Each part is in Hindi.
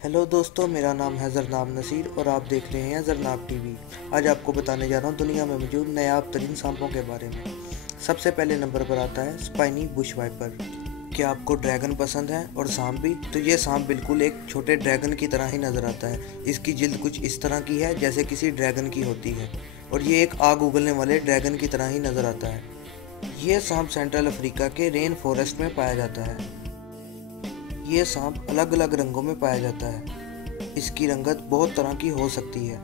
हेलो दोस्तों, मेरा नाम है जरनाब नसीर और आप देख रहे हैं जरनाब टीवी। आज आपको बताने जा रहा हूँ दुनिया में मौजूद नायाब तरीन सांपों के बारे में। सबसे पहले नंबर पर आता है स्पाइनी बुश वाइपर। क्या आपको ड्रैगन पसंद है और सांप भी? तो ये सांप बिल्कुल एक छोटे ड्रैगन की तरह ही नज़र आता है। इसकी जिल्द कुछ इस तरह की है जैसे किसी ड्रैगन की होती है और ये एक आग उगलने वाले ड्रैगन की तरह ही नज़र आता है। ये सांप सेंट्रल अफ्रीका के रेन फॉरेस्ट में पाया जाता है। ये सांप अलग अलग रंगों में पाया जाता है। इसकी रंगत बहुत तरह की हो सकती है,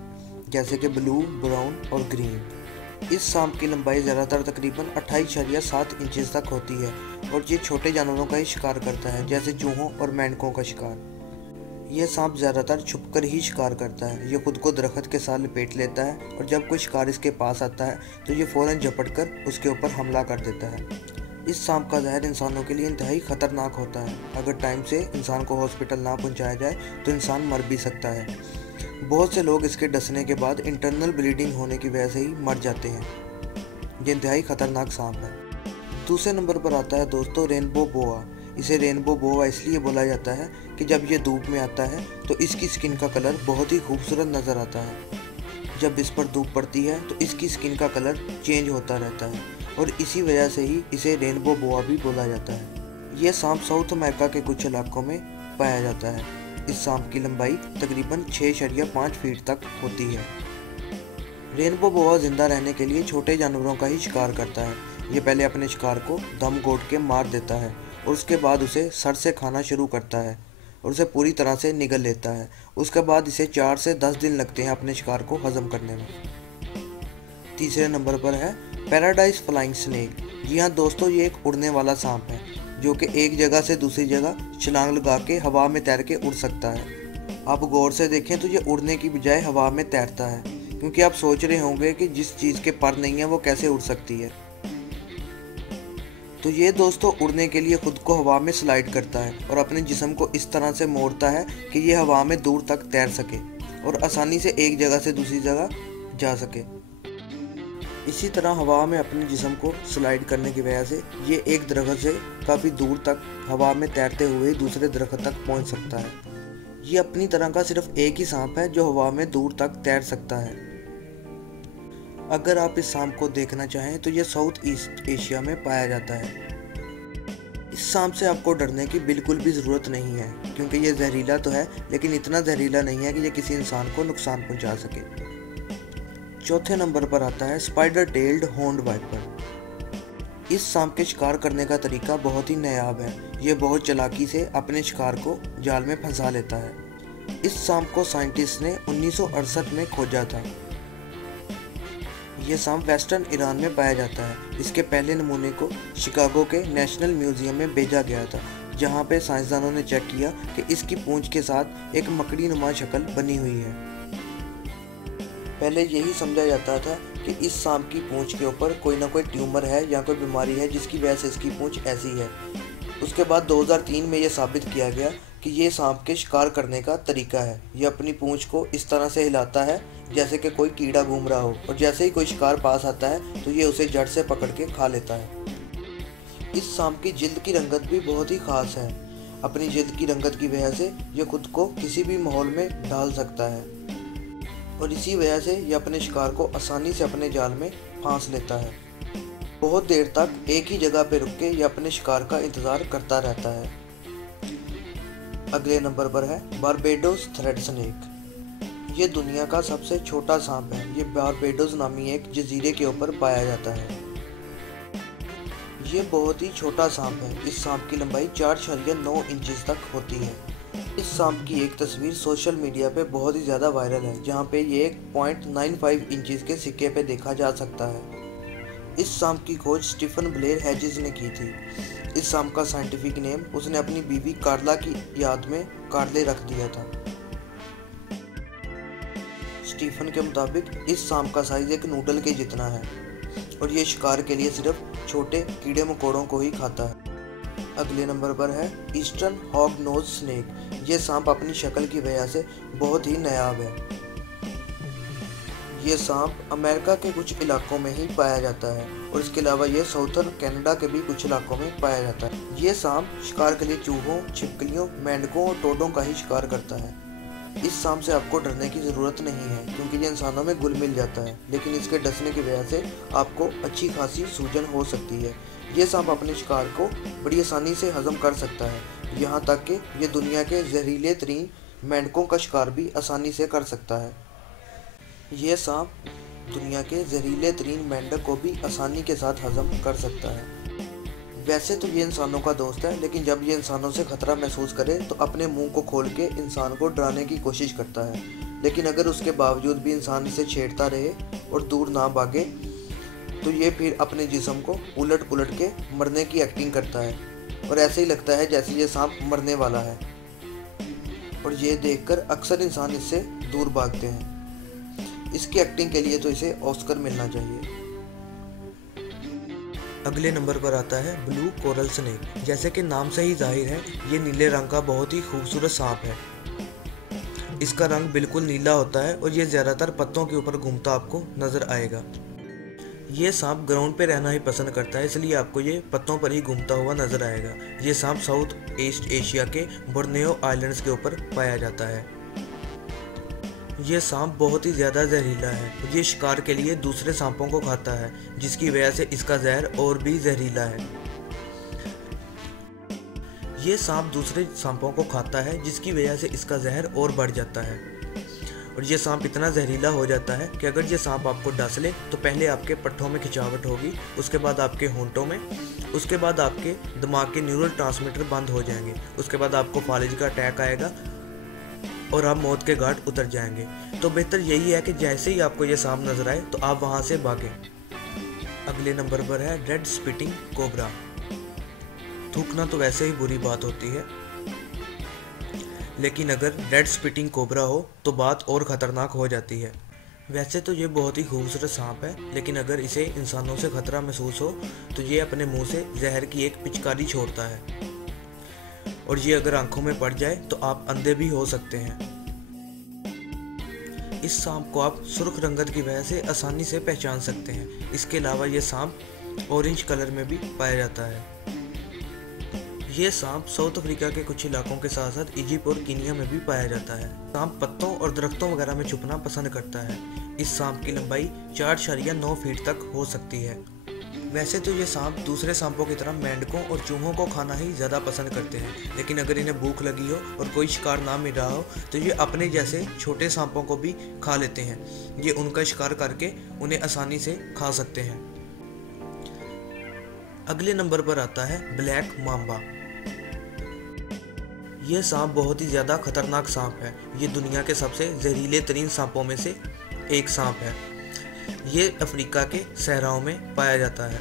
जैसे कि ब्लू, ब्राउन और ग्रीन। इस सांप की लंबाई ज़्यादातर तकरीबन 28.7 इंचेस तक होती है और ये छोटे जानवरों का ही शिकार करता है, जैसे चूहों और मेंढकों का शिकार। यह सांप ज़्यादातर छुपकर ही शिकार करता है। ये खुद को दरख्त के साथ लपेट लेता है और जब कोई शिकार इसके पास आता है तो ये फ़ौरन झपट कर उसके ऊपर हमला कर देता है। इस सांप का जहर इंसानों के लिए इंतहाई ख़तरनाक होता है। अगर टाइम से इंसान को हॉस्पिटल ना पहुंचाया जाए तो इंसान मर भी सकता है। बहुत से लोग इसके डसने के बाद इंटरनल ब्लीडिंग होने की वजह से ही मर जाते हैं। ये इंतहाई ख़तरनाक सांप है। दूसरे नंबर पर आता है दोस्तों रेनबो बोआ। इसे रेनबो बोआ इसलिए बोला जाता है कि जब ये धूप में आता है तो इसकी स्किन का कलर बहुत ही खूबसूरत नज़र आता है। जब इस पर धूप पड़ती है तो इसकी स्किन का कलर चेंज होता रहता है और इसी वजह से ही इसे रेनबो बोआ भी बोला जाता है। यह सांप साउथ अमेरिका के कुछ इलाकों में पाया जाता है। इस सांप की लंबाई तकरीबन 6.5 फीट तक होती है। रेनबो बोआ जिंदा रहने के लिए छोटे जानवरों का ही शिकार करता है। ये पहले अपने शिकार को दम घोंट के मार देता है और उसके बाद उसे सर से खाना शुरू करता है और उसे पूरी तरह से निगल लेता है। उसके बाद इसे 4 से 10 दिन लगते हैं अपने शिकार को हजम करने में। तीसरे नंबर पर है पैराडाइज फ्लाइंग स्नेक। जी हाँ दोस्तों, ये एक उड़ने वाला सांप है जो कि एक जगह से दूसरी जगह छलांग लगा के हवा में तैर के उड़ सकता है। आप गौर से देखें तो ये उड़ने की बजाय हवा में तैरता है, क्योंकि आप सोच रहे होंगे कि जिस चीज़ के पर नहीं है वो कैसे उड़ सकती है। तो ये दोस्तों उड़ने के लिए खुद को हवा में स्लाइड करता है और अपने जिस्म को इस तरह से मोड़ता है कि ये हवा में दूर तक तैर सके और आसानी से एक जगह से दूसरी जगह जा सके। इसी तरह हवा में अपने जिस्म को स्लाइड करने की वजह से ये एक दरख्त से काफ़ी दूर तक हवा में तैरते हुए दूसरे दरख्त तक पहुंच सकता है। ये अपनी तरह का सिर्फ एक ही सांप है जो हवा में दूर तक तैर सकता है। अगर आप इस सांप को देखना चाहें तो ये साउथ ईस्ट एशिया में पाया जाता है। इस सांप से आपको डरने की बिल्कुल भी ज़रूरत नहीं है, क्योंकि ये जहरीला तो है लेकिन इतना जहरीला नहीं है कि ये किसी इंसान को नुकसान पहुंचा सके। चौथे नंबर पर आता है स्पाइडर टेल्ड हॉर्न्ड वाइपर। इस सांप के शिकार करने का तरीका बहुत ही नायाब है। ये बहुत चालाकी से अपने शिकार को जाल में फंसा लेता है। इस सांप को साइंटिस्ट ने 1968 में खोजा था। यह सांप वेस्टर्न ईरान में पाया जाता है। इसके पहले नमूने को शिकागो के नेशनल म्यूजियम में भेजा गया था, जहाँ पे साइंसदानों ने चेक किया कि इसकी पूंछ के साथ एक मकड़ी नुमा शक्ल बनी हुई है। पहले यही समझा जाता था कि इस सांप की पूंछ के ऊपर कोई ना कोई ट्यूमर है या कोई बीमारी है जिसकी वजह से इसकी पूंछ ऐसी है। उसके बाद 2003 में यह साबित किया गया कि ये सांप के शिकार करने का तरीका है। यह अपनी पूंछ को इस तरह से हिलाता है जैसे कि कोई कीड़ा घूम रहा हो और जैसे ही कोई शिकार पास आता है तो ये उसे जड़ से पकड़ के खा लेता है। इस सांप की जिल्द की रंगत भी बहुत ही ख़ास है। अपनी जिल्द की रंगत की वजह से यह खुद को किसी भी माहौल में ढाल सकता है और इसी वजह से यह अपने शिकार को आसानी से अपने जाल में फांस लेता है। बहुत देर तक एक ही जगह पर रुक के यह अपने शिकार का इंतज़ार करता रहता है। अगले नंबर पर है बारबेडोस थ्रेड स्नेक। ये दुनिया का सबसे छोटा सांप है। ये बारबेडोस नामी एक जजीरे के ऊपर पाया जाता है। ये बहुत ही छोटा सांप है। इस सांप की लंबाई 4.9 इंचेस तक होती है। इस सांप की एक तस्वीर सोशल मीडिया पे बहुत ही ज़्यादा वायरल है, जहाँ पे ये 0.95 इंचेस के सिक्के पे देखा जा सकता है। इस सांप की खोज स्टीफन ब्लेयर हैजिस ने की थी। इस सांप का साइंटिफिक नेम उसने अपनी बीवी कार्ला की याद में कार्ले रख दिया था। स्टीफन के मुताबिक इस सांप का साइज एक नूडल के जितना है और ये शिकार के लिए सिर्फ छोटे कीड़े मकोड़ों को ही खाता है। अगले नंबर पर है ईस्टर्न हॉग नोज स्नेक। ये सांप अपनी शक्ल की वजह से बहुत ही नायाब है। ये सांप अमेरिका के कुछ इलाकों में ही पाया जाता है और इसके अलावा ये साउथर्न कनाडा के भी कुछ इलाकों में पाया जाता है। ये सांप शिकार के लिए चूहों, छिपकलियों, मेंढकों और टोडों का ही शिकार करता है। इस सांप से आपको डरने की ज़रूरत नहीं है क्योंकि ये इंसानों में घुल मिल जाता है, लेकिन इसके डसने की वजह से आपको अच्छी खासी सूजन हो सकती है। ये सांप अपने शिकार को बड़ी आसानी से हजम कर सकता है, यहाँ तक कि ये दुनिया के जहरीले तरीन मेंढकों का शिकार भी आसानी से कर सकता है। ये सांप दुनिया के जहरीले तरीन मेंढक को भी आसानी के साथ हजम कर सकता है। वैसे तो ये इंसानों का दोस्त है, लेकिन जब ये इंसानों से खतरा महसूस करे तो अपने मुंह को खोल के इंसान को डराने की कोशिश करता है। लेकिन अगर उसके बावजूद भी इंसान इसे छेड़ता रहे और दूर ना भागे तो ये फिर अपने जिस्म को उलट पुलट के मरने की एक्टिंग करता है और ऐसे ही लगता है जैसे ये सांप मरने वाला है, और ये देखकर अक्सर इंसान इससे दूर भागते हैं। इसकी एक्टिंग के लिए तो इसे ऑस्कर मिलना चाहिए। अगले नंबर पर आता है ब्लू कोरल स्नेक। जैसे कि नाम से ही जाहिर है, ये नीले रंग का बहुत ही खूबसूरत सांप है। इसका रंग बिल्कुल नीला होता है और ये ज़्यादातर पत्तों के ऊपर घूमता आपको नज़र आएगा। ये सांप ग्राउंड पे रहना ही पसंद करता है, इसलिए आपको ये पत्तों पर ही घूमता हुआ नज़र आएगा। ये सांप साउथ ईस्ट एशिया के बोर्नियो आइलैंड्स के ऊपर पाया जाता है। ये सांप बहुत ही ज़्यादा जहरीला है। ये शिकार के लिए दूसरे सांपों को खाता है, जिसकी वजह से इसका जहर और भी जहरीला है। ये सांप दूसरे सांपों को खाता है, जिसकी वजह से इसका जहर और बढ़ जाता है। और ये सांप इतना जहरीला हो जाता है कि अगर ये सांप आपको डस ले तो पहले आपके पट्ठों में खिंचावट होगी, उसके बाद आपके होंठों में, उसके बाद आपके दिमाग के न्यूरल ट्रांसमीटर बंद हो जाएंगे, उसके बाद आपको फालिज का अटैक आएगा और आप मौत के घाट उतर जाएंगे। तो बेहतर यही है कि जैसे ही आपको ये सांप नजर आए तो आप वहां से भागें। अगले नंबर पर है रेड स्पिटिंग कोबरा। थूकना तो वैसे ही बुरी बात होती है, लेकिन अगर रेड स्पिटिंग कोबरा हो तो बात और ख़तरनाक हो जाती है। वैसे तो ये बहुत ही खूबसूरत सांप है, लेकिन अगर इसे इंसानों से खतरा महसूस हो तो ये अपने मुंह से जहर की एक पिचकारी छोड़ता है, और ये अगर आंखों में पड़ जाए तो आप अंधे भी हो सकते हैं। इस सांप को आप सुर्ख रंगत की वजह से आसानी से पहचान सकते हैं। इसके अलावा ये सांप ऑरेंज कलर में भी पाया जाता है। ये सांप साउथ अफ्रीका के कुछ इलाकों के साथ साथ इजिप्ट और कीनिया में भी पाया जाता है। सांप पत्तों और दरख्तों वगैरह में छुपना पसंद करता है। इस सांप की लंबाई 4.9 फीट तक हो सकती है। वैसे तो ये सांप दूसरे सांपों की तरह मेंढकों और चूहों को खाना ही ज़्यादा पसंद करते हैं, लेकिन अगर इन्हें भूख लगी हो और कोई शिकार ना मिल रहा हो तो ये अपने जैसे छोटे सांपों को भी खा लेते हैं। ये उनका शिकार करके उन्हें आसानी से खा सकते हैं। अगले नंबर पर आता है ब्लैक मांबा। यह सांप बहुत ही ज़्यादा खतरनाक सांप है। ये दुनिया के सबसे जहरीले तरीन सांपों में से एक सांप है। ये अफ्रीका के सहराओं में पाया जाता है।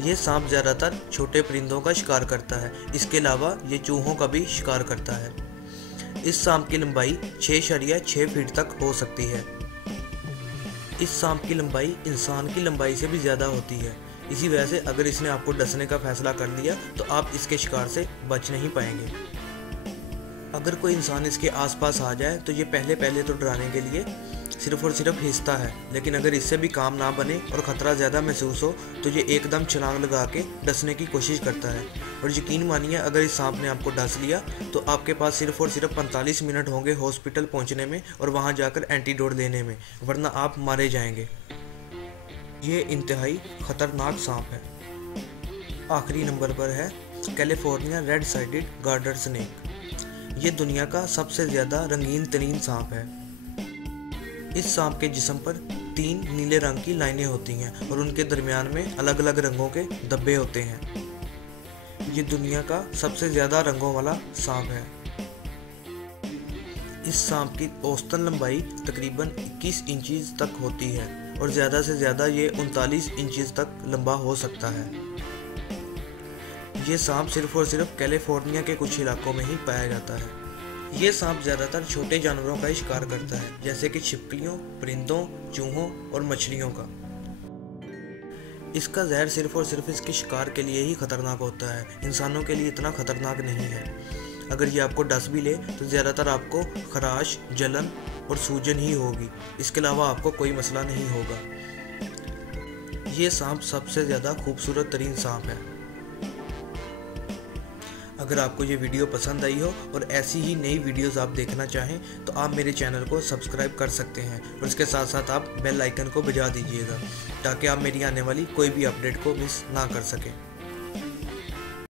ये सांप ज़्यादातर छोटे परिंदों का शिकार करता है। इसके अलावा ये चूहों का भी शिकार करता है। इस सांप की लंबाई 6.6 फीट तक हो सकती है। इस सांप की लंबाई इंसान की लंबाई से भी ज़्यादा होती है। इसी वजह से अगर इसने आपको डसने का फैसला कर लिया तो आप इसके शिकार से बच नहीं पाएंगे। अगर कोई इंसान इसके आसपास आ जाए तो ये पहले तो डराने के लिए सिर्फ और सिर्फ हिंसता है, लेकिन अगर इससे भी काम ना बने और ख़तरा ज़्यादा महसूस हो तो ये एकदम छलांग लगा के डसने की कोशिश करता है। और यकीन मानिए, अगर इस सांप ने आपको डस लिया तो आपके पास सिर्फ और सिर्फ 45 मिनट होंगे हॉस्पिटल पहुंचने में और वहां जाकर एंटीडोट लेने में, वरना आप मारे जाएंगे। ये इंतहाई ख़तरनाक सांप है। आखिरी नंबर पर है California red sided garter snake. ये दुनिया का सबसे ज़्यादा रंगीन तरीन सांप है। इस सांप के जिस्म पर 3 नीले रंग की लाइनें होती हैं और उनके दरमियान में अलग अलग रंगों के धब्बे होते हैं। ये दुनिया का सबसे ज़्यादा रंगों वाला सांप है। इस सांप की औसतन लंबाई तकरीबन 21 इंचेस तक होती है और ज़्यादा से ज़्यादा ये 39 इंचेस तक लंबा हो सकता है। ये सांप सिर्फ और सिर्फ कैलिफोर्निया के कुछ इलाकों में ही पाया जाता है। ये सांप ज़्यादातर छोटे जानवरों का ही शिकार करता है, जैसे कि छिपकलियों, परिंदों, चूहों और मछलियों का। इसका जहर सिर्फ और सिर्फ इसके शिकार के लिए ही खतरनाक होता है, इंसानों के लिए इतना खतरनाक नहीं है। अगर ये आपको डस भी ले तो ज़्यादातर आपको खराश, जलन और सूजन ही होगी। इसके अलावा आपको कोई मसला नहीं होगा। ये सांप सबसे ज़्यादा खूबसूरत तरीन सांप है। अगर आपको ये वीडियो पसंद आई हो और ऐसी ही नई वीडियोस आप देखना चाहें तो आप मेरे चैनल को सब्सक्राइब कर सकते हैं और इसके साथ साथ आप बेल आइकन को बजा दीजिएगा ताकि आप मेरी आने वाली कोई भी अपडेट को मिस ना कर सकें।